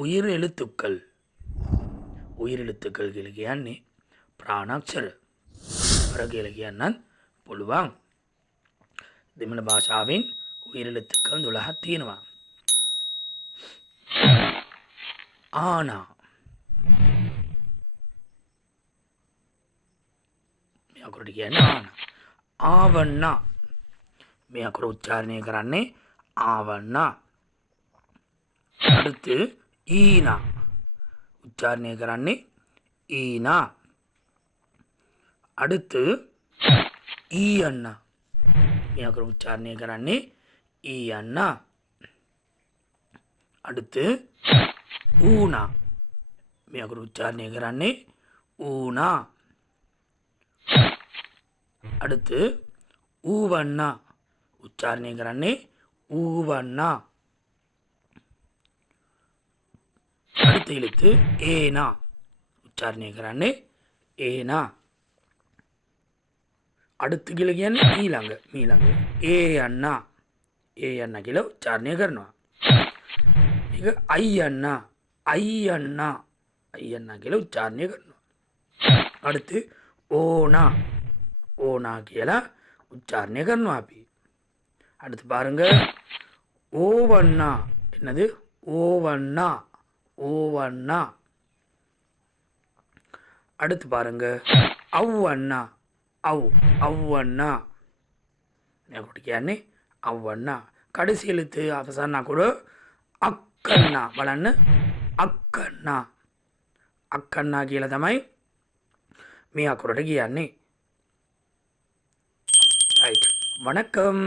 උயிරෙழுத்துக்கள் උயிරෙழுத்துக்கள் කියලා කියන්නේ ප්‍රාණාක්ෂර. අර කියලා කියන්නත් පුළුවන්. දෙමළ භාෂාවෙන් උயிරෙழுத்துக்கள் 12ක් තියෙනවා. ආනා මේ අකුරට කියන්නේ ආනා. ආවන්නා මේ අකුර උච්චාරණය කරන්නේ ආවන්නා. அடுத்து ஈனா உச்சாரணை කරන්නේ ஈனா. அடுத்து ஈயண்ணா මේ අකුර උච්චාරණය කරන්නේ ஈயண்ணா. அடுத்து ஊனா මේ අකුර උච්චාරණය කරන්නේ ஊனா. அடுத்து ஊவண்ணா උච්චාරණය කරන්නේ ஊவண்ணா. அடுத்த எழுத்து ஏனா உச்சாரணை කරන්නේ ஏனா. அடுத்து කියලා කියන්නේ ඊළඟ ඒ අண்ணා කියලා උච්චාරණය කරනවා. මේක අයියண்ணා කියලා උච්චාරණය කරනවා. அடுத்து ஓனா කියලා உச்சாரணை කරනවා අපි. அடுத்து பாருங்க ஓவண்ணா என்னது ஓவண்ணா. அடுத்து பாருங்க அவ்வண்ணா அவ்வண்ணா කියන්නේ අவ்வண்ணා. කඩසි எழுத்து අවසන් අකුර අක්කන්නා බලන්න අක්කන්නා කියලා තමයි මේ අකුරට කියන්නේ. ரைட். வணக்கம்.